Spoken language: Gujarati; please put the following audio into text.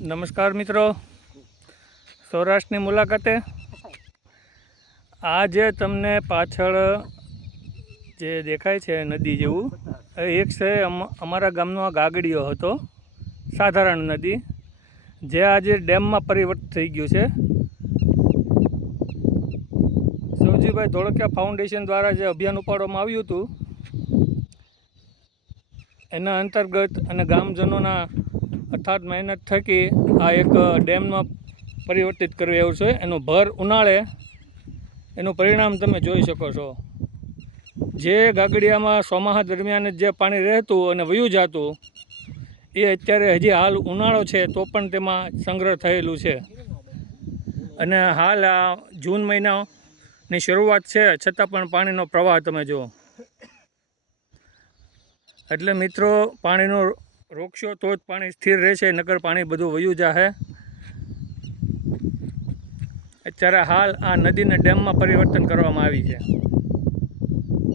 નમસ્કાર મિત્રો, સૌરાષ્ટ્રની મુલાકાતે આજે તમને પાછળ જે દેખાય છે નદી જેવું, એક છે અમારા ગામનો આ ગાગડીયો હતો, સાધારણ નદી, જે આજે ડેમમાં પરિવર્તિત થઈ ગયું છે. સૌજીભાઈ ધોળકિયા ફાઉન્ડેશન દ્વારા જે અભિયાન ઉપાડવામાં આવ્યું હતું એના અંતર્ગત અને ગામજનોના અથાગ મહેનત થકી આ એક ડેમમાં પરિવર્તિત કરવું એવું છે. એનું ભર ઉનાળે એનું પરિણામ તમે જોઈ શકો છો. જે ગાગડિયામાં ચોમાસા દરમિયાન જે પાણી રહેતું અને વયું જતું, એ અત્યારે હજી હાલ ઉનાળો છે તો પણ તેમાં સંગ્રહ થયેલું છે. અને હાલ આ જૂન મહિનાની શરૂઆત છે છતાં પણ પાણીનો પ્રવાહ તમે જુઓ. એટલે મિત્રો, પાણીનો રોકશો તો જ પાણી સ્થિર રહેશે, નકર પાણી બધું વયું જાહે. અત્યારે હાલ આ નદીને ડેમમાં પરિવર્તન કરવામાં આવી છે.